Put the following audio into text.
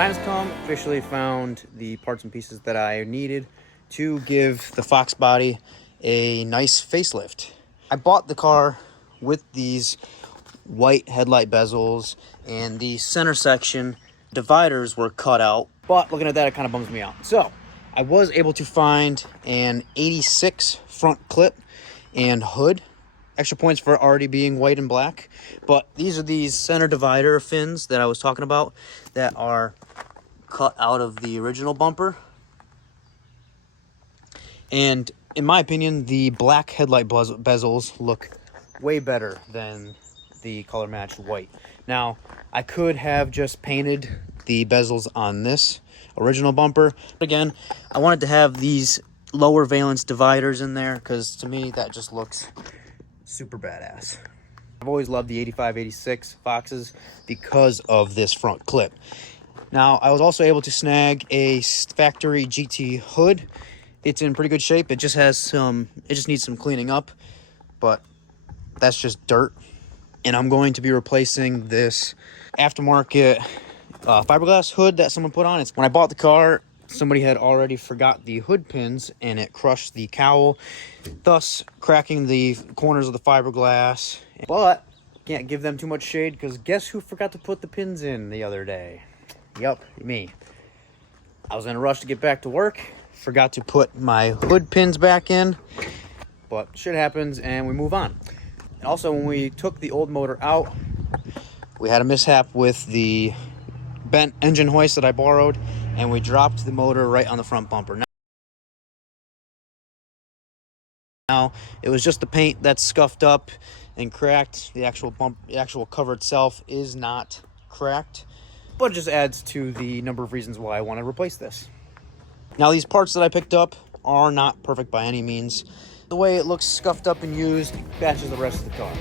Time has come, officially found the parts and pieces that I needed to give the Foxbody a nice facelift. I bought the car with these white headlight bezels, and the center section dividers were cut out, but looking at that, it kind of bums me out. So I was able to find an 86 front clip and hood. Extra points for already being white and black, but these are these center divider fins that I was talking about that are cut out of the original bumper. And in my opinion, the black headlight bezels look way better than the color matched white. Now, I could have just painted the bezels on this original bumper. Again, I wanted to have these lower valence dividers in there because to me that just looks super badass. I've always loved the 85, 86 Foxes because of this front clip. Now, I was also able to snag a factory GT hood. It's in pretty good shape. It just needs some cleaning up, but that's just dirt. And I'm going to be replacing this aftermarket fiberglass hood that someone put on. When I bought the car, somebody had already forgot the hood pins and it crushed the cowl, thus cracking the corners of the fiberglass. But can't give them too much shade because guess who forgot to put the pins in the other day? Yep, me. I was in a rush to get back to work, forgot to put my hood pins back in, but shit happens and we move on. And also, when we took the old motor out, we had a mishap with the bent engine hoist that I borrowed, and we dropped the motor right on the front bumper. Now it was just the paint that's scuffed up and cracked. The actual cover itself is not cracked, but it just adds to the number of reasons why I want to replace this. Now, these parts that I picked up are not perfect by any means. The way it looks scuffed up and used matches the rest of the car.